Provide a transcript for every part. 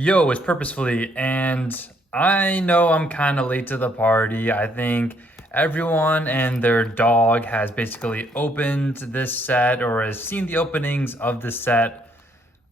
Yo, it's Purposefully, and I know I'm kind of late to the party. I think everyone and their dog has basically opened this set or has seen the openings of the set.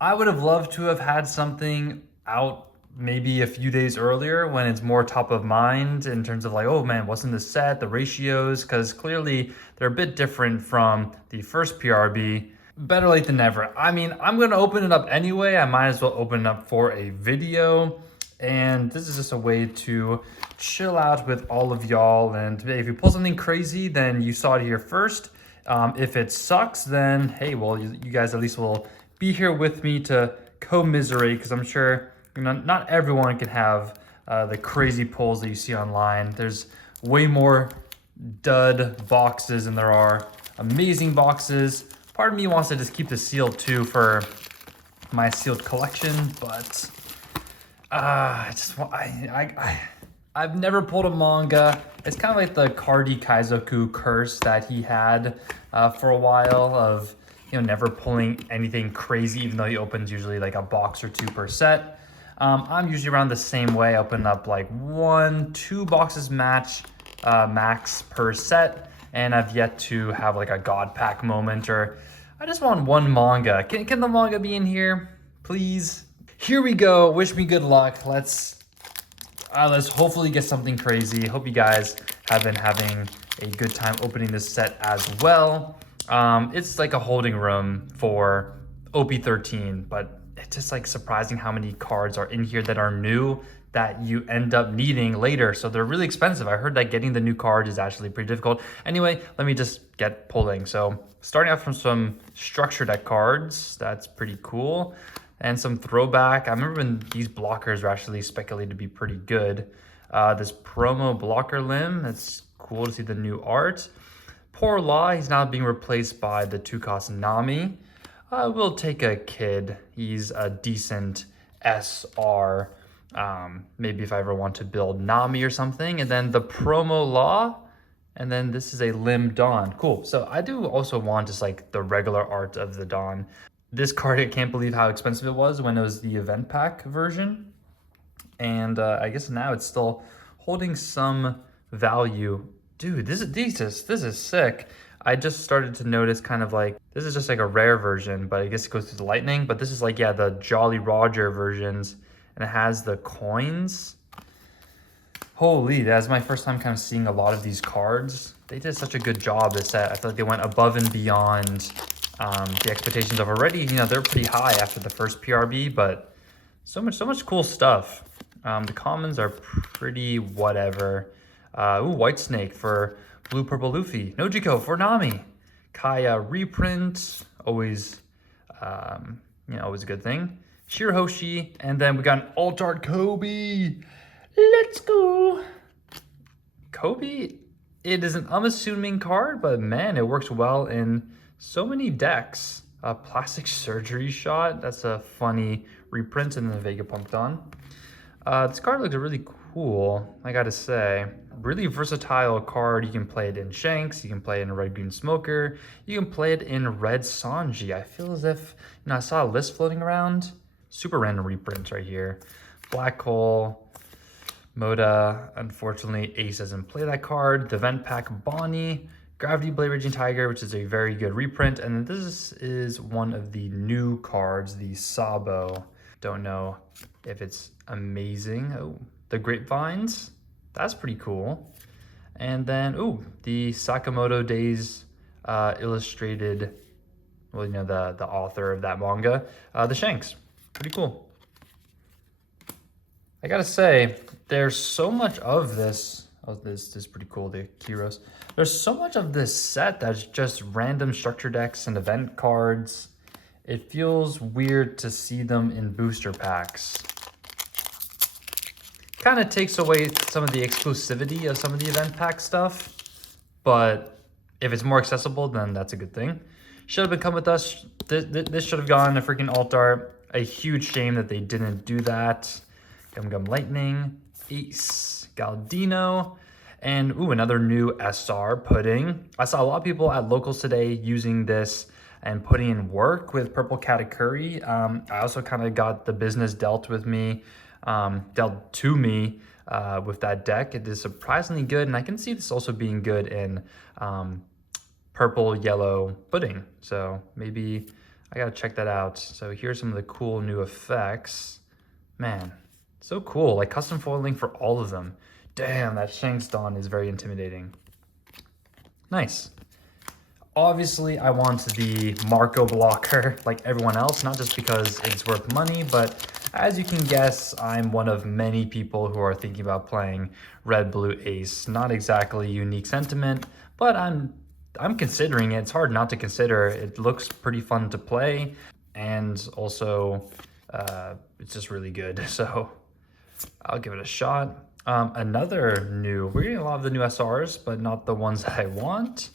I would have loved to have had something out maybe a few days earlier when it's more top of mind in terms of like, oh man, what's in the set, the ratios, because clearly they're a bit different from the first PRB. Better late than never. I mean, I'm gonna open it up anyway. I might as well open it up for a video. And this is just a way to chill out with all of y'all. And if you pull something crazy, then you saw it here first. If it sucks, then hey, well, you guys at least will be here with me to commiserate, because I'm sure not everyone can have the crazy pulls that you see online. There's way more dud boxes than there are amazing boxes. Part of me wants to just keep the sealed too for my sealed collection, but I've never pulled a manga. It's kind of like the Cardi Kaizoku curse that he had for a while of never pulling anything crazy, even though he opens usually like a box or two per set. I'm usually around the same way. I open up like 1-2 boxes max per set. And I've yet to have like a God Pack moment, or I just want one manga. Can the manga be in here, please? Here we go. Wish me good luck. Let's hopefully get something crazy. Hope you guys have been having a good time opening this set as well. It's like a holding room for OP13, but it's just like surprising how many cards are in here that are new that you end up needing later. So they're really expensive. I heard that getting the new cards is actually pretty difficult. Anyway, let me just get pulling. So starting out from some structure deck cards, that's pretty cool. And some throwback. I remember when these blockers were actually speculated to be pretty good. This promo blocker limb, it's cool to see the new art. Poor Law, he's now being replaced by the 2-cost Nami. We'll take a kid. He's a decent SR. Maybe if I ever want to build Nami or something. And then the promo Law, and then this is a Limb Dawn. Cool. So I do also want just like the regular art of the Dawn. This card, I can't believe how expensive it was when it was the event pack version. And I guess now it's still holding some value. Dude, this is sick. I just started to notice kind of like, this is just like a rare version, but I guess it goes through the lightning. But this is like, yeah, the Jolly Roger versions. And it has the coins. Holy, that's my first time kind of seeing a lot of these cards. They did such a good job this set. I feel like they went above and beyond the expectations of already. They're pretty high after the first PRB, but so much cool stuff. The commons are pretty whatever. White Snake for Blue Purple Luffy. Nojiko for Nami. Kaya reprint, always always a good thing. Shirahoshi, and then we got an alt art Kobe. Let's go. Kobe, it is an unassuming card, but man, it works well in so many decks. A plastic surgery shot, that's a funny reprint, and then the Vegapunk on. This card looks really cool, I gotta say. Really versatile card. You can play it in Shanks, you can play it in Red Green Smoker, you can play it in Red Sanji. I feel as if, I saw a list floating around. Super random reprints right here. Black Hole, Moda. Unfortunately, Ace doesn't play that card. The Vent Pack Bonnie, Gravity Blade Raging Tiger, which is a very good reprint. And this is one of the new cards, the Sabo. Don't know if it's amazing. Oh, the Grapevines. That's pretty cool. And then, the Sakamoto Days illustrated, well, the author of that manga, the Shanks. Pretty cool. I gotta say, there's so much of this. Oh, this is pretty cool, the Kiros. There's so much of this set that's just random structure decks and event cards. It feels weird to see them in booster packs. Kind of takes away some of the exclusivity of some of the event pack stuff, but if it's more accessible, then that's a good thing. Should have been Come With Us. This should have gone a freaking alt art. A huge shame that they didn't do that. Gum Gum Lightning, Ace, Galdino, and another new SR Pudding. I saw a lot of people at locals today using this and putting in work with Purple Katakuri. I also kind of got the business dealt to me with that deck. It is surprisingly good, and I can see this also being good in purple yellow pudding. So maybe I gotta check that out. So here's some of the cool new effects. Man, so cool, like custom foiling for all of them. Damn, that Shanks Dawn is very intimidating. Nice. Obviously, I want the Marco blocker like everyone else, not just because it's worth money, but as you can guess, I'm one of many people who are thinking about playing Red Blue Ace. Not exactly unique sentiment, but I'm considering it. It's hard not to consider. It looks pretty fun to play, and also it's just really good. So I'll give it a shot. Another new, we're getting a lot of the new SRs, but not the ones that I want.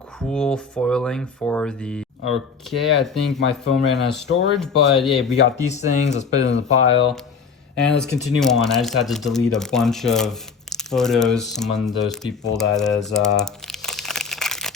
Cool foiling for the, okay, I think my phone ran out of storage, but yeah, we got these things. Let's put it in the pile and let's continue on. I just had to delete a bunch of photos. I'm one of those people that is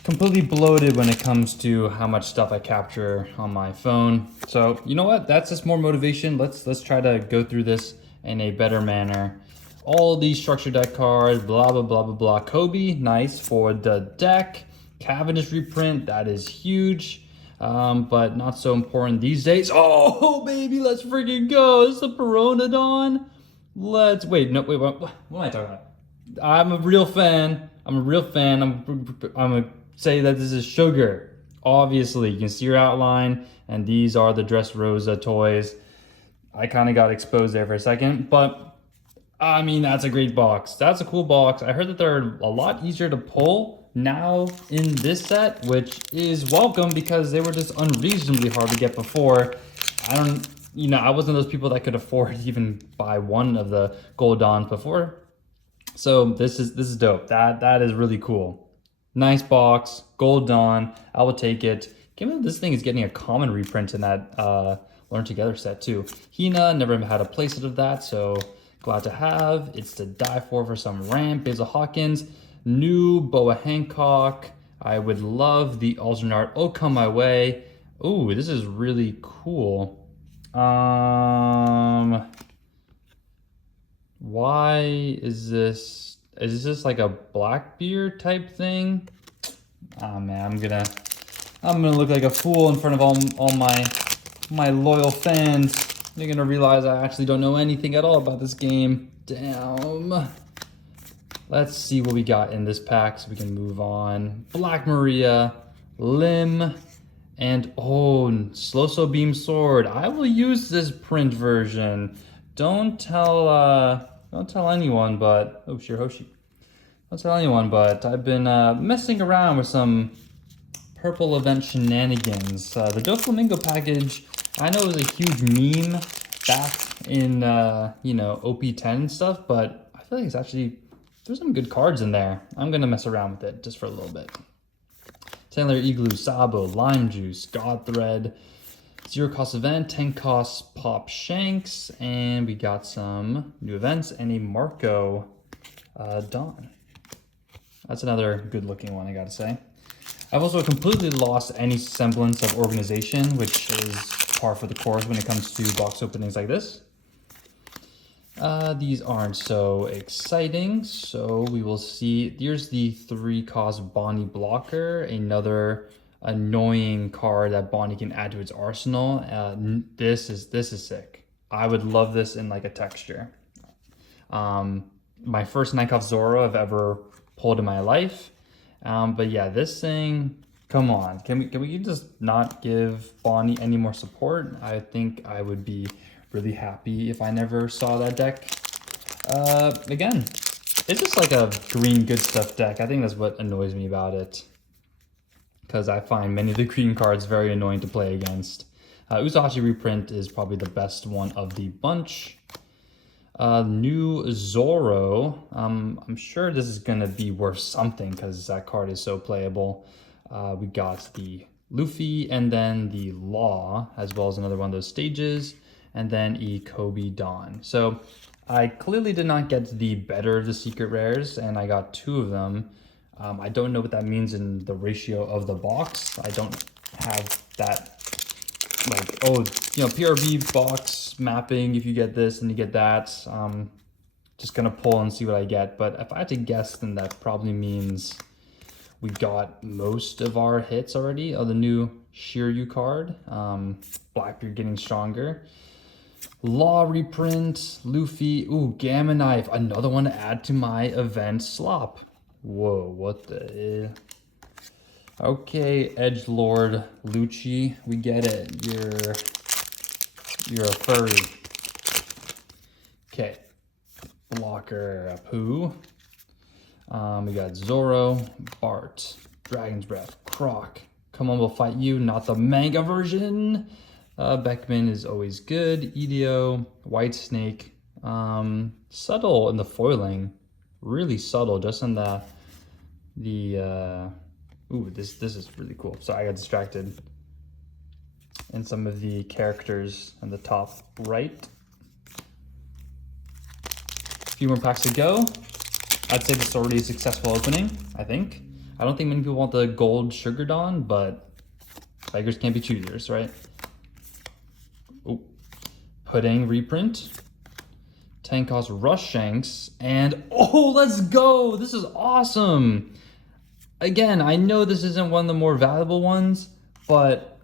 completely bloated when it comes to how much stuff I capture on my phone. So you know what? That's just more motivation. Let's try to go through this in a better manner. All these structure deck cards, blah, blah, blah, blah, blah. Kobe, nice for the deck. Cavendish reprint, that is huge, but not so important these days. Oh, baby, let's freaking go. This is a Peronodon. What am I talking about? I'm a real fan. I'm gonna say that this is Sugar. Obviously, you can see your outline, and these are the Dressrosa toys. I kind of got exposed there for a second, but I mean, that's a great box. That's a cool box. I heard that they're a lot easier to pull now in this set, which is welcome because they were just unreasonably hard to get before. I wasn't those people that could afford to even buy one of the Gold Dawns before. So this is dope. That is really cool. Nice box, Gold Dawn. I will take it. Can't believe this thing is getting a common reprint in that Learn Together set too. Hina, never had a playset of that, so glad to have. It's to die for some ramp. Basil Hawkins, new Boa Hancock. I would love the Algernon. Oh, come my way. Ooh, this is really cool. Why is this? Is this like a Blackbeard type thing? Oh man, I'm gonna look like a fool in front of all my loyal fans. They're gonna realize I actually don't know anything at all about this game. Damn. Let's see what we got in this pack so we can move on. Black Maria, Lim, and oh, Sloso Beam Sword. I will use this print version. Don't tell anyone, but oh, Shirahoshi. Don't tell anyone, but I've been messing around with some purple event shenanigans. The Doflamingo package, I know it was a huge meme back in OP10 and stuff, but I feel like there's some good cards in there. I'm gonna mess around with it just for a little bit. Taylor Igloo, Sabo, Lime Juice, God Thread, 0 cost event, 10 cost Pop Shanks, and we got some new events and a Marco Dawn. That's another good looking one, I gotta say. I've also completely lost any semblance of organization, which is par for the course when it comes to box openings like this. These aren't so exciting, so we will see. Here's the 3 cost Bonnie blocker, another annoying card that Bonnie can add to its arsenal. This is sick. I would love this in like a texture. My first Nightcoff Zoro I've ever pulled in my life. But yeah, this thing, come on. Can we just not give Bonnie any more support? I think I would be really happy if I never saw that deck again. It's just like a green good stuff deck. I think that's what annoys me about it, because I find many of the green cards very annoying to play against. Uzahashi reprint is probably the best one of the bunch. New Zoro. I'm sure this is gonna be worth something because that card is so playable. We got the Luffy and then the Law, as well as another one of those stages, and then a Kobe Dawn. So I clearly did not get the better of the secret rares, and I got 2 of them. I don't know what that means in the ratio of the box. I don't have that, like, oh, you know, PRB box mapping, if you get this and you get that. Just gonna pull and see what I get. But if I had to guess, then that probably means we got most of our hits already of the new Shiryu card. Blackbeard getting stronger. Law reprint, Luffy, ooh, Gamma Knife, another one to add to my event slop. Whoa, what the... Okay, Edgelord Lucci, we get it. You're a furry. Okay, Blocker Apu. We got Zoro, Bart, Dragon's Breath, Croc. Come on, we'll fight you, not the manga version. Beckman is always good. EDO, White Snake. Subtle in the foiling. Really subtle, just in the ooh, this is really cool. So I got distracted in some of the characters in the top right. A few more packs to go. I'd say this is already a successful opening, I think. I don't think many people want the gold Sugar Dawn, but beggars can't be choosers, right? Oh, Pudding reprint. Tankos Rush Shanks, and oh, let's go! This is awesome! Again, I know this isn't one of the more valuable ones, but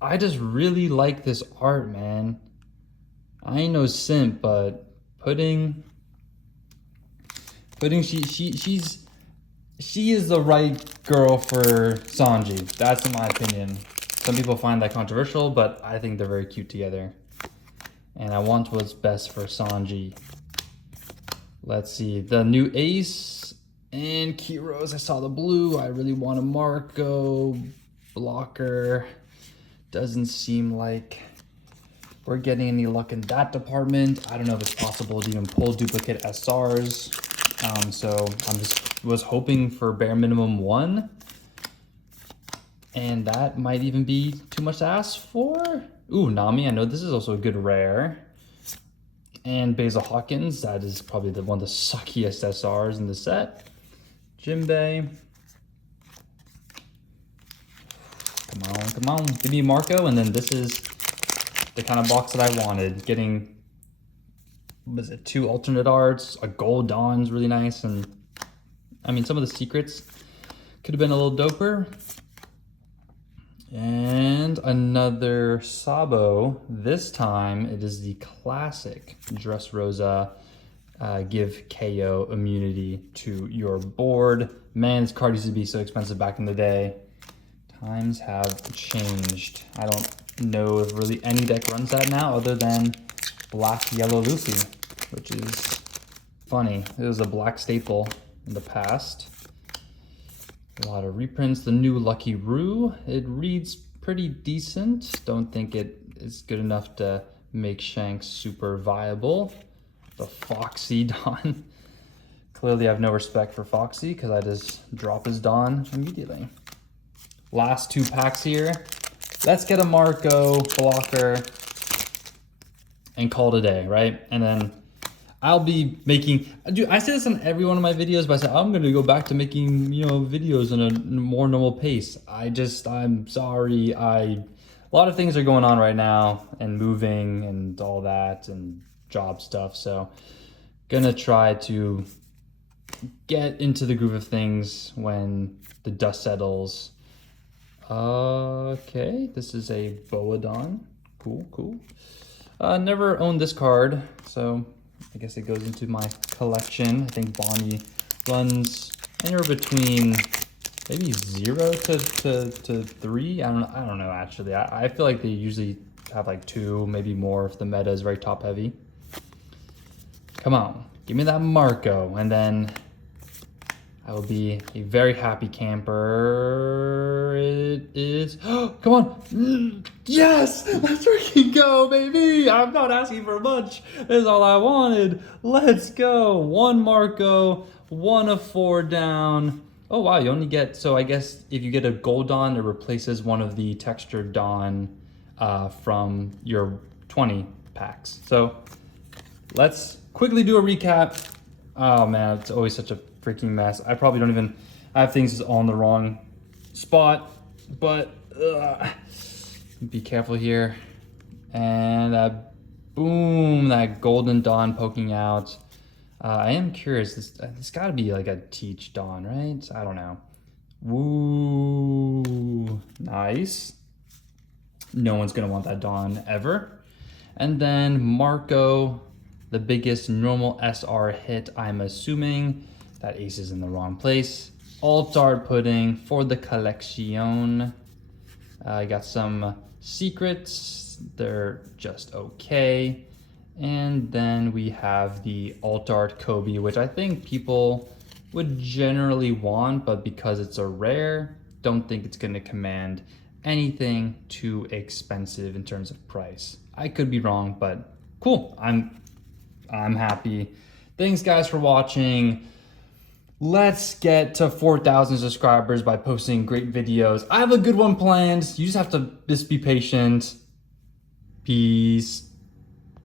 I just really like this art, man. I ain't no simp, but Pudding, she is the right girl for Sanji. That's in my opinion. Some people find that controversial, but I think they're very cute together. And I want what's best for Sanji. Let's see, the new Ace and Kiros. I saw the blue. I really want a Marco. Blocker. Doesn't seem like we're getting any luck in that department. I don't know if it's possible to even pull duplicate SRs. So I'm just was hoping for bare minimum 1. And that might even be too much to ask for. Ooh, Nami, I know this is also a good rare. And Basil Hawkins, that is probably one of the suckiest SRs in the set. Jimbei. Come on, give me Marco, and then this is the kind of box that I wanted. Getting, was it 2 alternate arts, a gold Dawn's really nice, and I mean, some of the secrets could have been a little doper. And another Sabo. This time it is the classic Dressrosa. Give KO immunity to your board. Man, this card used to be so expensive back in the day. Times have changed. I don't know if really any deck runs that now other than Black Yellow Luffy, which is funny. It was a black staple in the past. A lot of reprints. The new Lucky Roo. It reads pretty decent. Don't think it is good enough to make Shanks super viable. The Foxy Dawn. Clearly I have no respect for Foxy because I just drop his Dawn immediately. Last 2 packs here. Let's get a Marco, Blocker, and call it a day, right? And then I'll be making, dude, I say this on every one of my videos, but I say I'm gonna go back to making, you know, videos in a more normal pace. I'm sorry, a lot of things are going on right now, and moving and all that, and job stuff, so gonna try to get into the groove of things when the dust settles. Okay, this is a Boadon. Cool. Never owned this card, so I guess it goes into my collection. I think Bonnie runs anywhere between maybe 0 to 3. I don't know actually. I feel like they usually have like 2, maybe more if the meta is very top heavy. Come on, give me that Marco, and then I will be a very happy camper. It is, come on, yes, let's freaking go, baby. I'm not asking for much, this is all I wanted. Let's go, 1 Marco, 1 of 4 down. Oh wow, you only get, so I guess if you get a gold Dawn, it replaces one of the textured Dawn from your 20 packs. So let's quickly do a recap. Oh man, it's always such a freaking mess. I probably don't even, I have things all in the wrong spot, but Ugh. Be careful here. And boom, that golden dawn poking out. I am curious, this gotta be like a teach dawn, right? I don't know. Woo, nice. No one's gonna want that dawn ever. And then Marco, the biggest normal SR hit, I'm assuming. That ace is in the wrong place. Alt-art pudding for the collection. I got some secrets, they're just okay. And then we have the alt-art Kobe, which I think people would generally want, but because it's a rare, don't think it's gonna command anything too expensive in terms of price. I could be wrong, but cool, I'm happy. Thanks guys for watching. Let's get to 4,000 subscribers by posting great videos. I have a good one planned. You just have to be patient. Peace.